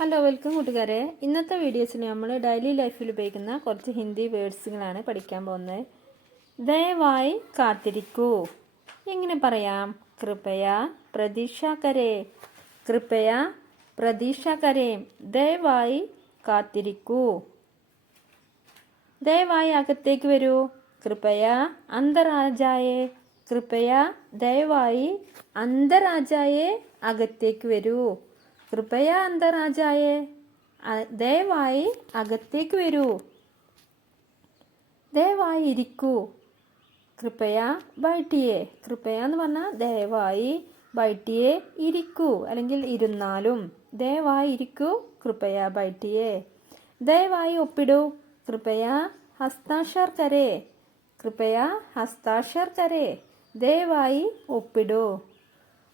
Hello welcome കൂട്ടുകാരെ. ഇന്നത്തെ വീഡിയോസിൽ നമ്മൾ ഡെയിലി ലൈഫിൽ ഉപയോഗിക്കുന്ന കുറച്ച് ഹിന്ദി വേർഡ്സുകളാണ് പഠിക്കാൻ പോകുന്നത്. ദയവായി കാത്തിരിക്കൂ എങ്ങനെ പറയാം? കൃപയ പ്രതീക്ഷ കരേ, കൃപയ പ്രതീക്ഷ കരേ. ദയവായി കാത്തിരിക്കൂ. ദയവായി അകത്തേക്ക് വരൂ. കൃപയ അന്തർ ആ ജായേ, കൃപയ ദയവായി അന്തർ ആ ജായേ, അകത്തേക്ക് വരൂ. കൃപയ അന്തർ ആ ജായേ, ദയവായി അകത്തേക്ക് വരൂ. ദയവായി ഇരിക്കൂ. കൃപയ ബൈഠിയേ, കൃപയ എന്ന് പറഞ്ഞാൽ ദയവായി, ബൈഠിയേ ഇരിക്കൂ അല്ലെങ്കിൽ ഇരുന്നാലും. ദയവായി ഇരിക്കൂ, കൃപയ ബൈഠിയേ. ദയവായി ഒപ്പിടൂ. കൃപയ ഹസ്താക്ഷർ കരേ, കൃപയ ഹസ്താക്ഷർ കരേ. ദയവായി ഒപ്പിടൂ.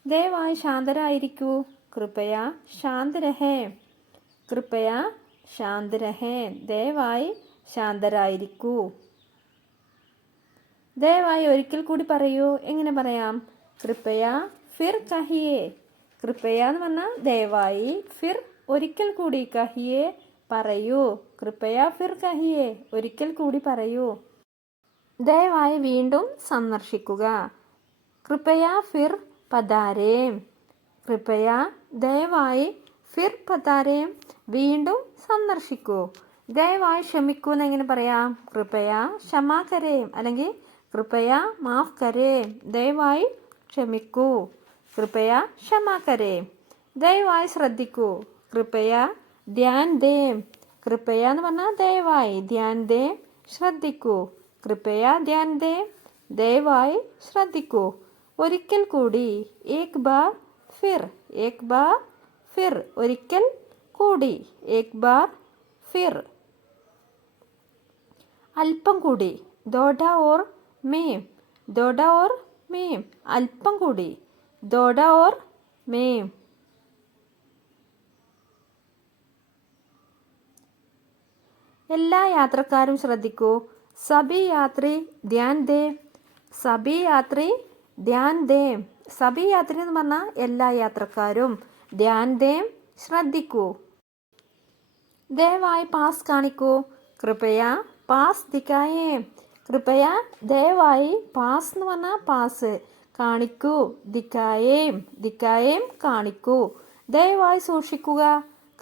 ദയവായി ശാന്തരായിരിക്കൂ. കൃപയ ശാന്ത് രഹേ, കൃപയ ശാന്ത് രഹേ. ദയവായി ശാന്തരായിരിക്കൂ. ദയവായി ഒരിക്കൽ കൂടി പറയൂ. എങ്ങനെ പറയാം? കൃപയ ഫിർ കഹിയേ, കൃപയ എന്ന് പറഞ്ഞാൽ ദയവായി, ഫിർ ഒരിക്കൽ കൂടി, കഹിയേ പറയൂ. കൃപയ ഫിർ കഹിയേ, ഒരിക്കൽ കൂടി പറയൂ. ദയവായി വീണ്ടും സന്ദർശിക്കുക. കൃപയ ഫിർ പധാരേം, കൃപയ ദയവായി ഫിർ പധാരേം, വീണ്ടും സന്ദർശിക്കൂ. ദയവായി ക്ഷമിക്കൂ എന്ന് എങ്ങനെ പറയാം? കൃപയ ക്ഷമാ കരേം അല്ലെങ്കിൽ കൃപയ മാഫ് കരേം. ദയവായി ക്ഷമിക്കൂ. കൃപയ ക്ഷമാ കരേം. ദയവായി ശ്രദ്ധിക്കൂ. കൃപയ ധ്യാൻ ദേം, കൃപയ എന്ന് പറഞ്ഞാൽ ദയവായി, ധ്യാൻ ദേം ശ്രദ്ധിക്കൂ. കൃപയ ധ്യാൻ ദേം, ദയവായി ശ്രദ്ധിക്കൂ. ഒരിക്കൽ കൂടി. ഏക് ബാർ ഫിർ, ഏക് ബാർ ഫിർ, ഒരിക്കൽ കൂടി. ഏക് ബാർ ഫിർ. അല്പം കൂടി. ദോഡ ഓർ മേം, ദോഡ ഓർ മേം, അല്പം കൂടി. ദോഡ ഓർ മേം. എല്ലാ യാത്രക്കാരും ശ്രദ്ധിക്കൂ. സബി യാത്രി ധ്യാൻ ദേ, സബി യാത്രി ധ്യാൻ ദേം. സബി യാത്രി എന്ന് പറഞ്ഞാൽ എല്ലാ യാത്രക്കാരും, ധ്യാൻ ദേം ശ്രദ്ധിക്കൂ. ദയവായി പാസ് കാണിക്കൂ. കൃപയ പാസ് ദിക്കായേം, കൃപയ ദയവായി പാസ് എന്ന് പറഞ്ഞാൽ പാസ്, കാണിക്കൂ. ദിക്കായേം, ദിക്കായേം കാണിക്കൂ. ദയവായി സൂക്ഷിക്കുക.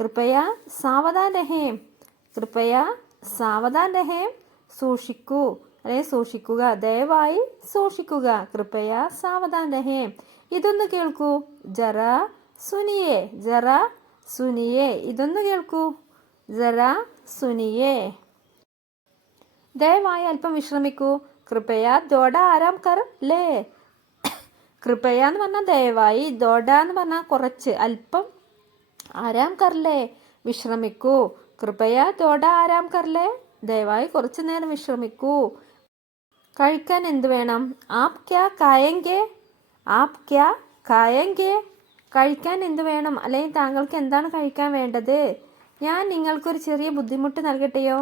കൃപയ സാവധാൻ രഹേം, കൃപയ സാവധാൻ രഹേം, സൂക്ഷിക്കൂ അല്ലെങ്കിൽ സൂക്ഷിക്കുക. ദയവായി സൂക്ഷിക്കുക. കൃപയ സാവധാൻ രഹേം. ഇതൊന്ന് കേൾക്കൂ. ജറ സുനിയേ, ജറ സുനിയേ, ഇതൊന്ന് കേൾക്കൂ. ജറ സുനിയേ. ദയവായി അല്പം വിശ്രമിക്കൂ. കൃപയ ദോഡ ആരാം കർ ലേ, കൃപയ എന്ന് പറഞ്ഞാൽ ദയവായി, ദോഡ എന്ന് പറഞ്ഞാൽ കുറച്ച്, അല്പം, ആരാം കർലേ വിശ്രമിക്കൂ. കൃപയ ദോഡ ആരാം കർലേ, ദയവായി കുറച്ചു നേരം വിശ്രമിക്കൂ. കഴിക്കാൻ എന്ത് വേണം? ആപ് ക്യാ ഖായേംഗേ, ആപ് ക്യാ ഖായേംഗേ, കഴിക്കാൻ എന്ത് വേണം അല്ലെങ്കിൽ താങ്കൾക്ക് എന്താണ് കഴിക്കാൻ വേണ്ടത്? ഞാൻ നിങ്ങൾക്കൊരു ചെറിയ ബുദ്ധിമുട്ട് നൽകട്ടെയോ?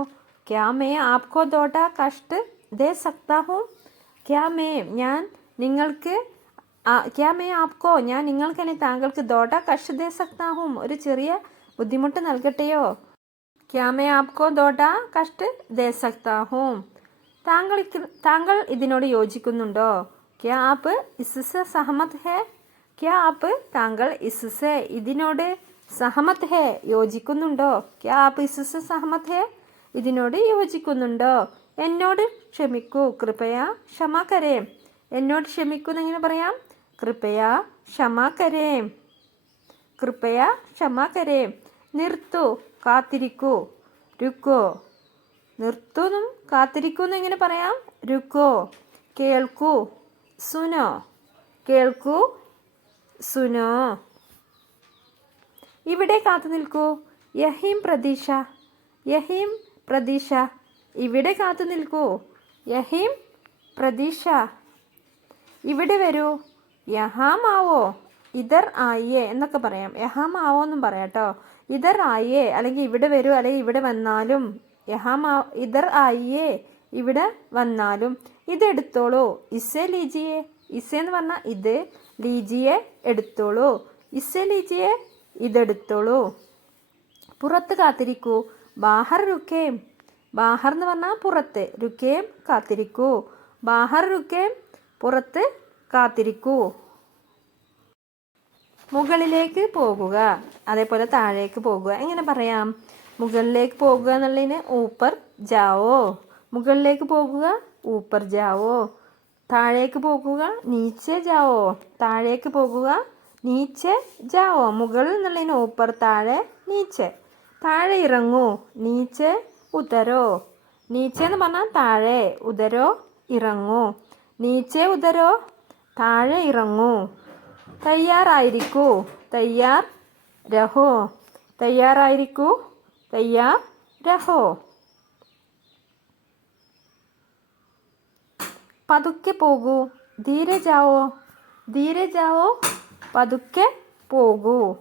ക്യാ മേ ആപ്കോ ദോഡ കഷ്ട് ദേ സക്താ ഹൂം, ക്യാ മേ ഞാൻ നിങ്ങൾക്ക്, ക്യാ മേ ആപ്കോ ഞാൻ നിങ്ങൾക്ക് അല്ലെങ്കിൽ താങ്കൾക്ക് ദോഡ കഷ്ട് ദേ സക്താ ഹൂം, ഒരു ചെറിയ ബുദ്ധിമുട്ട് നൽകട്ടെയോ? ക്യാ മേ ആപ്കോ ദോഡ കഷ്ട് ദേ സക്താ ഹൂം. താങ്കൾ ഇതിനോട് യോജിക്കുന്നുണ്ടോ? ക്യാ ആപ്പ് ഇസ്സെ സഹമത് ഹേ, ക്യാ ആപ്പ് താങ്കൾ ഇസ്സെ ഇതിനോട് സഹമത് ഹേ യോജിക്കുന്നുണ്ടോ? ക്യാ ആപ്പ് ഇസ്സെ സഹമത് ഹേ, ഇതിനോട് യോജിക്കുന്നുണ്ടോ? എന്നോട് ക്ഷമിക്കൂ. കൃപയ ക്ഷമാ കരേം, എന്നോട് ക്ഷമിക്കൂ എന്നെങ്ങനെ പറയാം? കൃപയ ക്ഷമാ കരേം, കൃപയ ക്ഷമാ കരേം. നിർത്തൂ, കാത്തിരിക്കൂ. രുക്കോ, നിർത്തുന്നും കാത്തിരിക്കൂന്ന് എങ്ങനെ പറയാം? രുക്കോ. കേൾക്കൂ. സുനോ, കേൾക്കൂ. സുനോ. ഇവിടെ കാത്തു നിൽക്കൂ. യഹീം പ്രതീക്ഷ, യഹീം പ്രതീക്ഷ, ഇവിടെ കാത്തു നിൽക്കൂ. യഹീം പ്രതീക്ഷ. ഇവിടെ വരൂ. യഹാം ആവോ, ഇതർ ആയിയേ എന്നൊക്കെ പറയാം. യഹാം ആവോ എന്നും പറയാം കേട്ടോ. ഇതർ ആയിയേ അല്ലെങ്കിൽ ഇവിടെ വരൂ അല്ലെങ്കിൽ ഇവിടെ വന്നാലും. യഹാം ഇതർ ആയിയേ, ഇവിടെ വന്നാലും. ഇതെടുത്തോളൂ. ഇസ്സെ ലീജിയേ, ഇസ്സെ എന്ന് പറഞ്ഞാൽ ഇത്, ലീജിയെ എടുത്തോളൂ. ഇസ്സെ ലീജിയെ, ഇതെടുത്തോളൂ. പുറത്ത് കാത്തിരിക്കൂ. ബാഹർ രുക്കേം. ബാഹർ എന്ന് പറഞ്ഞാൽ പുറത്ത്, രുക്കേം കാത്തിരിക്കൂ. ബാഹർ രുക്കേം പുറത്ത് കാത്തിരിക്കൂ. മുകളിലേക്ക് പോകുക, അതേപോലെ താഴേക്ക് പോകുക. എങ്ങനെ പറയാം? മുകളിലേക്ക് പോകുക എന്നുള്ളതിന് ഊപ്പർ ജാവോ. മുകളിലേക്ക് പോകുക ഊപ്പർ ജാവോ. താഴേക്ക് പോകുക നീച്ചെ ജാവോ. താഴേക്ക് പോകുക നീച്ചെ ജാവോ. മുകളിൽ എന്നുള്ളതിന് ഊപ്പർ, താഴെ നീച്ചെ. താഴെ ഇറങ്ങൂ. നീച്ചെ ഉതരോ. നീച്ചെ എന്ന് പറഞ്ഞാൽ താഴെ, ഉദരോ ഇറങ്ങൂ. നീച്ചെ ഉദരോ താഴെ ഇറങ്ങൂ. തയ്യാറായിരിക്കൂ. തയ്യാർ രഹോ. തയ്യാറായിരിക്കൂ. തയ്യാർ രഹോ. പതുക്കെ പോകൂ. ധീരെ ജാവോ. ധീരെ ജാവോ പതുക്കെ പോകൂ.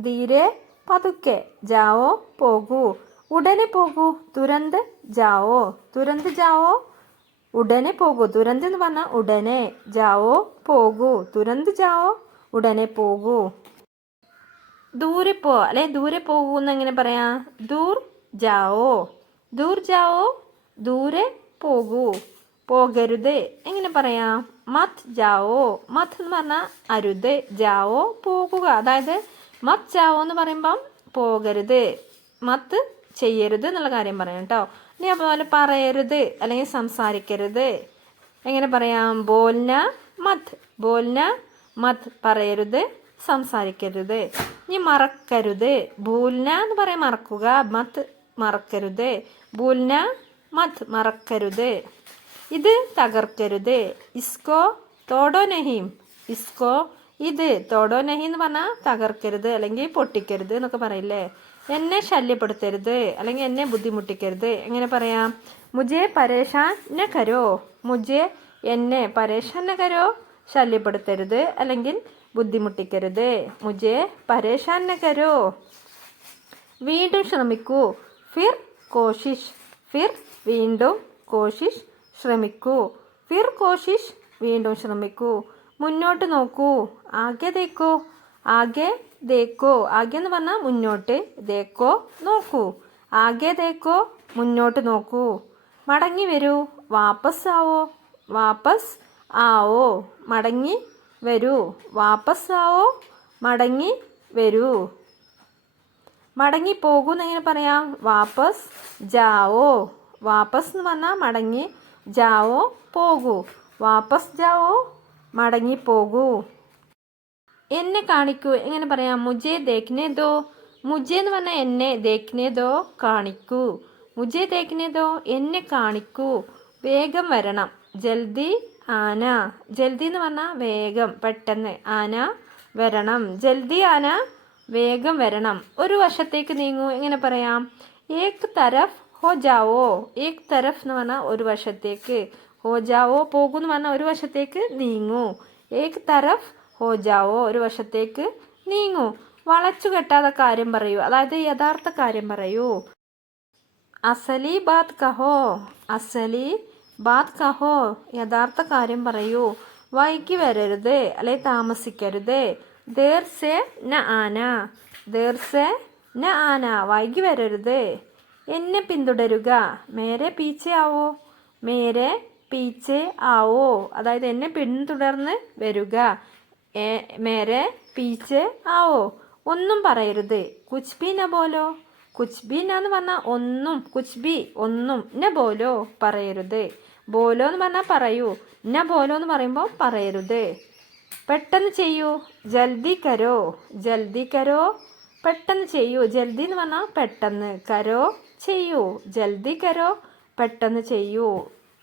ധീരെ പതുക്കെ ജാവോ പോകൂ. ഉടനെ പോകൂ. തുരന്ത് ജാവോ. തുരന്ത് ജാവോ ഉടനെ പോകൂ. തുരന്ത് എന്ന് പറഞ്ഞാൽ ഉടനെ, ജാവോ പോകൂ. തുരന്ത് ജാവോ ഉടനെ പോകൂ. ദൂരെ പോ അല്ലെ ദൂരെ പോകൂ എന്ന് എങ്ങനെ പറയാം? ദൂർ ജാവോ. ദൂർ ജാവോ ദൂരെ പോകൂ. പോകരുത് എങ്ങനെ പറയാം? മത് ജാവോ. മത് എന്ന് പറഞ്ഞാൽ അരുത്, ജാവോ പോകുക. അതായത് മത് ജാവോ എന്ന് പറയുമ്പം പോകരുത്, മത്ത് ചെയ്യരുത് എന്നുള്ള കാര്യം പറയാം കേട്ടോ. ഇനി അതുപോലെ പറയരുത് അല്ലെങ്കിൽ സംസാരിക്കരുത്. എങ്ങനെ പറയാം? ബോൽന മത്. ബോൽന മത് പറയരുത്, സംസാരിക്കരുത്. ഇനി മറക്കരുത്. ഭൂൽന എന്ന് പറയാൻ മറക്കുക, മത് മറക്കരുത്. ഭൂൽന മത് മറക്കരുത്. ഇത് തകർക്കരുത്. ഇസ്കോ തോടോ നഹീം. ഇസ്കോ ഇത്, തോടോ നഹി എന്ന് പറഞ്ഞാൽ തകർക്കരുത് അല്ലെങ്കിൽ പൊട്ടിക്കരുത് എന്നൊക്കെ പറയില്ലേ. എന്നെ ശല്യപ്പെടുത്തരുത് അല്ലെങ്കിൽ എന്നെ ബുദ്ധിമുട്ടിക്കരുത്. എങ്ങനെ പറയാം? മുജെ പരേഷാൻ ന കരോ. മുജെ എന്നെ പരേഷാൻ ന കരോ ശല്യപ്പെടുത്തരുത് അല്ലെങ്കിൽ ബുദ്ധിമുട്ടിക്കരുത്. മുജെ പരേഷാൻ ന കരോ. വീണ്ടും ശ്രമിക്കൂ. ഫിർ കോശിഷ്. ഫിർ വീണ്ടും, കോശിഷ് ശ്രമിക്കൂ. ഫിർ കോശിഷ് വീണ്ടും ശ്രമിക്കൂ. മുന്നോട്ട് നോക്കൂ. ആകെ ദേക്കോ. ആകെ ദേക്കോ. ആകെ എന്ന് പറഞ്ഞാൽ മുന്നോട്ട്, ദേക്കോ നോക്കൂ. ആകെ ദേക്കോ മുന്നോട്ട് നോക്കൂ. മടങ്ങി വരൂ. വാപ്പസ് ആവോ. വാപ്പസ് ആവോ മടങ്ങി വരൂ. വാപ്പസ് ആവോ മടങ്ങി വരൂ. മടങ്ങി പോകൂ എന്നെങ്ങനെ പറയാം? വാപ്പസ് ജാവോ. വാപ്പസ് എന്ന് പറഞ്ഞാൽ മടങ്ങി, ജാവോ പോകൂ. വാപ്പസ് ജാവോ മടങ്ങി പോകൂ. എന്നെ കാണിക്കൂ എങ്ങനെ പറയാം? മുജെ ദേഖ്നെ ദോ. മുജെ എന്ന് പറഞ്ഞാൽ എന്നെ, ദേഖ്നെ ദോ കാണിക്കൂ. മുജെ ദേഖ്നെ ദോ എന്നെ കാണിക്കൂ. വേഗം വരണം. ജൽദി ആന. ജൽദി എന്ന് പറഞ്ഞാൽ വേഗം, പെട്ടെന്ന്. ആന വരണം. ജൽദി ആന വേഗം വരണം. ഒരു വശത്തേക്ക് നീങ്ങൂ എങ്ങനെ പറയാം? ഏക് തരഫ് ഹോ ജാവോ. ഏക് തരഫ് എന്ന് പറഞ്ഞാൽ ഒരു വശത്തേക്ക്. ഹോ ജാവോ പോകൂ എന്ന് പറഞ്ഞാൽ ഒരു വശത്തേക്ക് നീങ്ങൂ. ഏക് തരഫ് ഹോ ജാവോ ഒരു വശത്തേക്ക് നീങ്ങൂ. വളച്ചു കെട്ടാതെ കാര്യം പറയൂ, അതായത് യഥാർത്ഥ കാര്യം പറയൂ. അസലി ബാത് കഹോ. അസലി ബാത് കഹോ യഥാർത്ഥ കാര്യം പറയൂ. വൈകി വരരുത് അല്ലെ താമസിക്കരുത്. ദേർ സെ ന ആന. ദേർ സെ ന ആന വൈകി വരരുത്. എന്നെ പിന്തുടരുക. മേരെ പീച്ചെ ആവോ. മേരെ പീച്ചെ ആവോ അതായത് എന്നെ പിന്തുടർന്ന് വരിക. മേരെ പീച്ചെ ആവോ. ഒന്നും പറയരുത്. കുച്ച് ബി ന ബോലോ. കുച്ച് ബി ന എന്ന് പറഞ്ഞാൽ ഒന്നും, കുച്ച് ബി ഒന്നും, ന ബോലോ പറയരുത്. ബോലോ എന്ന് പറഞ്ഞാൽ പറയൂ, ന ബോലോ എന്ന് പറയുമ്പോൾ പറയരുത്. പെട്ടെന്ന് ചെയ്യൂ. ജൽദി കരോ. ജൽദി കരോ പെട്ടെന്ന് ചെയ്യൂ. ജൽദി എന്ന് പറഞ്ഞാൽ പെട്ടെന്ന്, കരോ ചെയ്യൂ. ജൽദി കരോ പെട്ടെന്ന് ചെയ്യൂ.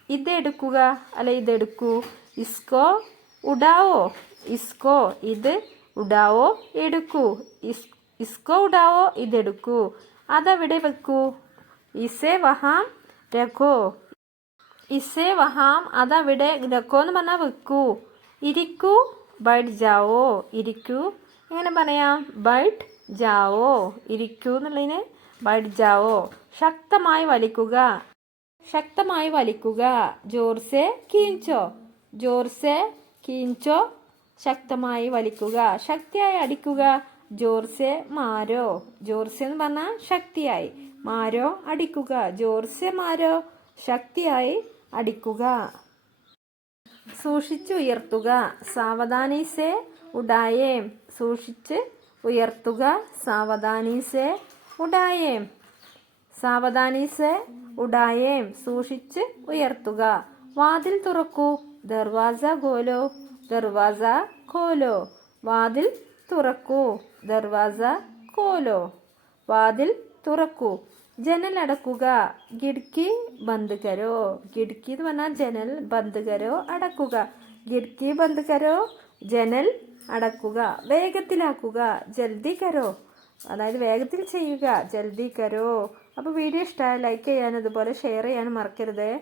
ഇതെടുക്കുക അല്ലെ ഇതെടുക്കൂ. ഇസ്കോ ഉഡാവോ. ഇസ്കോ ഇത്, ഉഡാവോ എടുക്കൂ. ഇസ്കോ ഉഡാവോ ഇതെടുക്കൂ. അതവിടെ വെക്കൂ. ഇസേ വഹാം രഖോ. ഇസേ വഹാം അതവിടെ രഖോ എന്ന് പറഞ്ഞാൽ വെക്കൂ. ഇരിക്കൂ. ബൈഠ് ജാവോ. ഇരിക്കൂ എങ്ങനെ പറയാം? ബൈഠ് ജാവോ. ഇരിക്കൂ എന്നുള്ളതിന് ബൈഠ് ജാവോ. ശക്തമായി വലിക്കുക. ശക്തമായി വലിക്കുക. ജോർസെ കീഞ്ചോ. ജോർസെ കീഞ്ചോ ശക്തമായി വലിക്കുക. ശക്തിയായി അടിക്കുക. ജോർസെ മാരോ. ജോർസെ എന്ന് പറഞ്ഞാൽ ശക്തിയായി, മാരോ അടിക്കുക. ജോർസെ മാരോ ശക്തിയായി അടിക്കുക. സൂക്ഷിച്ച് ഉയർത്തുക. സാവധാനിസെ ഉഡായേം. സൂക്ഷിച്ച് ഉയർത്തുക. സാവധാനിസെ ഉഡായേം. സാവധാനിസെ ഉഡായേം. സൂക്ഷിച്ച് ഉയർത്തുക. വാതിൽ തുറക്കൂ. ദർവാസ ഖോലോ. ദർവാസ ഖോലോ. വാതിൽ തുറക്കൂ. ദർവാസ ഖോലോ. വാതിൽ തുറക്കൂ. ജനൽ അടക്കുക. ഖിഡ്കി ബന്ദ് കരോ. ഖിഡ്കി എന്ന് പറഞ്ഞാൽ ജനൽ, ബന്ദ് കരോ അടക്കുക. ഖിഡ്കി ബന്ദ് കരോ, ജനൽ അടക്കുക. വേഗത്തിലാക്കുക. ജൽദി കരോ. അതായത് വേഗത്തിൽ ചെയ്യുക. ജൽദി കരോ. അപ്പോൾ വീഡിയോ ഇഷ്ടമായ ലൈക്ക് ചെയ്യാനും അതുപോലെ ഷെയർ ചെയ്യാനും മറക്കരുത്.